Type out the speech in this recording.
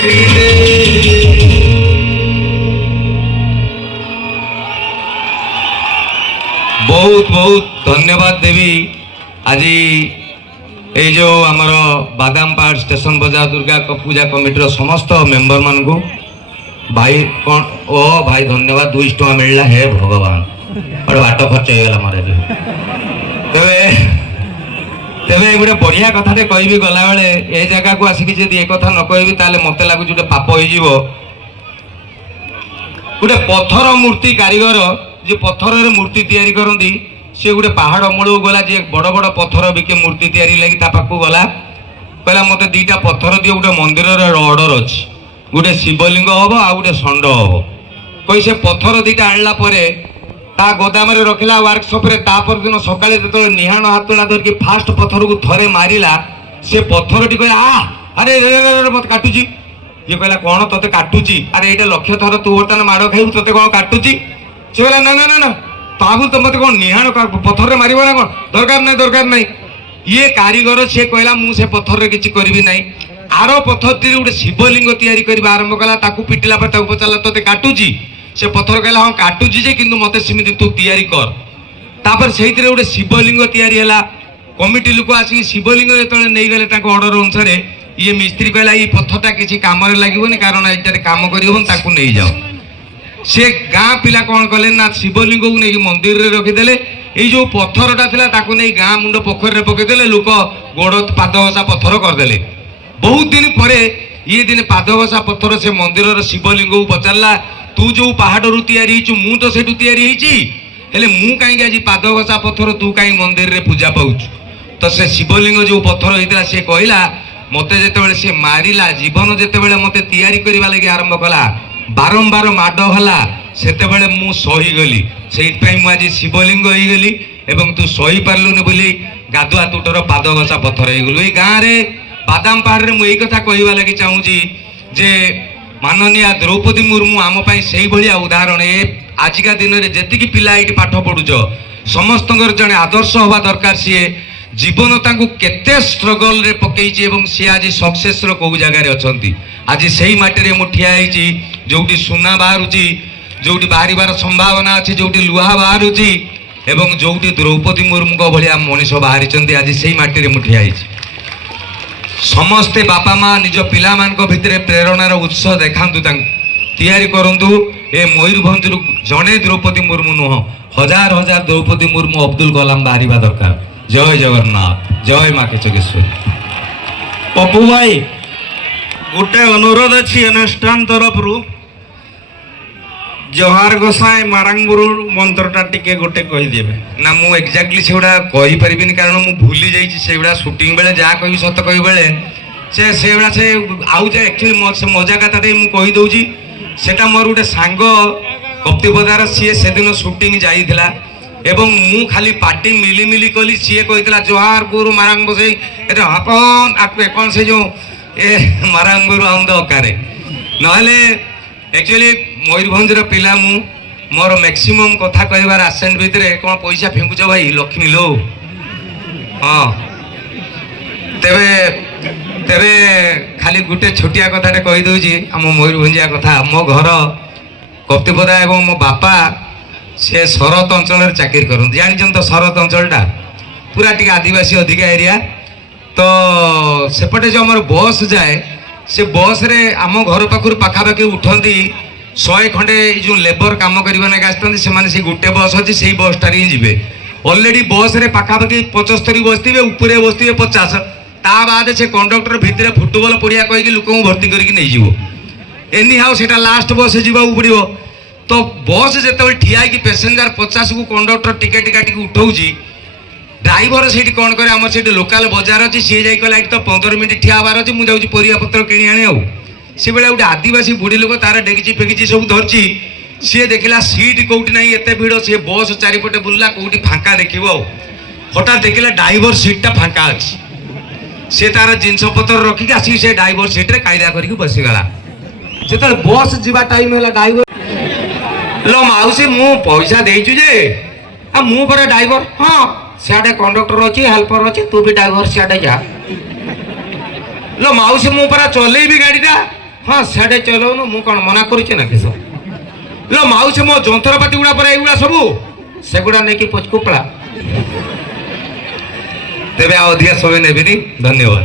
बहुत बहुत धन्यवाद देवी आज ये जो आमर बादामपाड़ स्टेशन बजार दुर्गा पूजा कमिटी समस्त मेंबर मान को भाई कौन ओ भाई धन्यवाद 200 टका मिलला हे भगवान और बाट खर्च हो गला मारे तेरे तेरे गोटे बढ़िया कथाटे कहबी गला बेले ए जगह को आसिक जब ए कथा न कहबी ताले मते लागु गोटे पाप हो जीवो गोटे पत्थर मूर्ति कारीगर जे पत्थर मूर्ति तैयारी करती सी गोटे पहाड़ मूल गला जे बड़ बड़ पत्थर बिके मूर्ति तैयारी लगी पाखक गला कहला मत दीटा पत्थर दियो गोटे मंदिर ऑर्डर अच्छी गोटे शिवलिंग हम आ गोटे षंड हम कही से पत्थर दीटा आणला गोदाम रखला वर्कशॉप रे तापर दिन सकाळे जो निहाण हाथला धरिकी फास्ट पत्थर को थरे मारिला से पत्थर टी कहला अरे मत काटुची ये कहला कौन तोते काटुची अरे ये लक्ष्य थर तू बर्तमान माड़ खाइबू तोते कौन काटुची से कहला ना ना ना ताबू तो मत कौन निहाण पत्थर मार ना कौन दरकार नहीं ये कारीगर से कहला मुझे पत्थर किसी करी ना आर पत्थर ती गोटे शिवलिंग तैयारी करवा आरंभ कला पिटिला पचारा तोते काटुची से पत्थर कहला हाँ काटुची जे किंतु मते सिमिति तू तैयारी कर तापर से गोटे शिवलिंग तैयारी है कमिटी लोक आसिक शिवलिंग जो नहीं गले ऑर्डर अनुसार ये मिस्त्री कहला ये पत्थरटा किसी काम लगे कारण ये काम कर नहीं जाओ से गाँ पिला कौन कले ना शिवलिंग को नहीं मंदिर में रखीदे ये जो पत्थरटा था नहीं गाँ मुंड पोखर पकईदे लोक गोड़ पाद घसा पत्थर करदे बहुत दिन पर ये दिन पाद घसा पत्थर से मंदिर शिवलिंग को पचारा तू जो पहाड़ रू तैयारी मु तो से तैयारी मु कहीं आज पाद घसा पत्थर तू कहीं मंदिर में पूजा पाऊँ तो से शिवलिंग जो पत्थर होता से कहला मत जो से मारिला जीवन जिते मत तैयारी करने लगे आरंभ कला बारंबार माड़ है से मु सहीगली से आज शिवलिंग हो गली एवं तू सही पार्लुनि बोली गाधुआ तुटर पाद घसा पत्थर हो गलु ये गाँव में बादाम पहाड़ में मुझे कथा कहवा लगी चाहूँगी जे माननीय द्रौपदी मुर्मू आम से भाया उदाहरण ए आजिका दिन में जी पिला ये पाठ पढ़ुच समस्त जड़े आदर्श हवा दरकार सी जीवन तांकु केते स्ट्रगल रे पकईची एवं सी आज सक्सेस रो को जगार अच्छा आज से ही माटी रे मु ठिया होईची जोटी सुना बाहरुची जोटी बाहर संभावना अच्छी जोटी लुहा बाहरुची एवं जोटी द्रौपदी मुर्मू को भाया मनीष बाहरी आज से ही माटी रे मु ठिया होईची समस्ते बापा माँ निज पिला मान भितर प्रेरणार उत्स देखातु तैयारी करंतु ए मयूरभंज जड़े द्रौपदी मुर्मू नुह हजार हजार द्रौपदी मुर्मू अब्दुल कलाम बाहर दरकार जय जगन्नाथ जय माँ केचकेश्वरी पप्पू भाई गोटे अनुरोध अच्छी अनुष्ठान तरफ जहार गोसाई मारांगुरु मंत्रटा टिके गोटे कहीदेवे ना मु एक्जाक्टली से कही पारिबिनी कारण मु भूली जाइछि सेगुड़ा शूटिंग बेले जा कहि सत कहि बेले से आउ जे एक्चुअली से मजा कथा दे मु कहि दउछि सेटा मोर गोटे सांग कप्तिपदार सी से दिन शूटिंग जाइथिला एवं मु खाली पार्टी मिली मिली कली सी कहितला जोहार गुरु मारांग गोसाई एटा हपन आके कोन से जो ए मारांग गुरु आउंद अकारे नहले एक्चुअली मयूरभंज पिला मु मोर मैक्सिमम कथा कहबार आसेंट भितर कौन पैसा फेंकुच भाई लक्ष्मी लो हाँ तेरे तेरे खाली गोटे छोटिया कथाटे कहीदे आम मयूरभंजिया कथा मो घर कप्तिपदा एवं मो बापा से शरत अंचल चाकरी करते जान तो शरत अंचलटा पूरा टी आदिवासी अधिका एरिया तो सेपटे जो आम बस जाए से बस रे आम घर पाखर पाखापाखि उठती 100 खंडे जो लेबर कम करने आसते गोटे बस अच्छी से बसटार ही जी अलरेडी बस रे पाखापाखि 75 बसते उपरे बसते 50 ता बाद से कंडक्टर भितर फुटबॉल पड़िया कहीकि लोक भर्ती करके एनी हाउ से लास्ट बस जावा पड़ो तो बस जो ठिया पैसेंजर 50 को कंडक्टर टिके टिका उठाऊँगी ड्राइवर से कौन करे आम से लोकाल बजार अच्छी सी जाए तो 15 मिनट ठिया हबार अच्छे मुझे परिवापत्र किणी आने आउ से बेला गोटे आदिवासी बुढ़ी लोक तार डेगची फेगची सब धरची सी देखला सीट कौटी ना एत भिड़ सी बस चारिपटे बुलला कौटी फांका देखो हठात देखला ड्राइवर सीटा फांका अच्छी सी तार जिनस पतर रखिक आसिक से ड्राइवर सीट रे कायदा करके बसीगला जो बस जीवा टाइम है ड्राइवर लो माउसी मु पैसा देचु जे आ मु पर ड्राइवर हाँ सियाडे कंडक्टर अच्छी हेल्पर अच्छी तू भी ड्राइवर सियाडे जा लो माउसी मु पर चलेबी गाड़ीटा ହଁ ସେଆଡ଼େ ଚଲାଉନୁ ମୁଁ କ'ଣ ମନା କରୁଛି ନା କିସ ଲୋ ମାଉସୀ ମୋ ଯନ୍ତ୍ରପାତି ଗୁଡ଼ା ପରେ ଏଇଗୁଡ଼ା ସବୁ ସେଗୁଡ଼ା ନେଇକି ପଛକୁ ପଳା ତେବେ ଆଉ ଅଧିକା ସମୟ ନେବିନି ଧନ୍ୟବାଦ।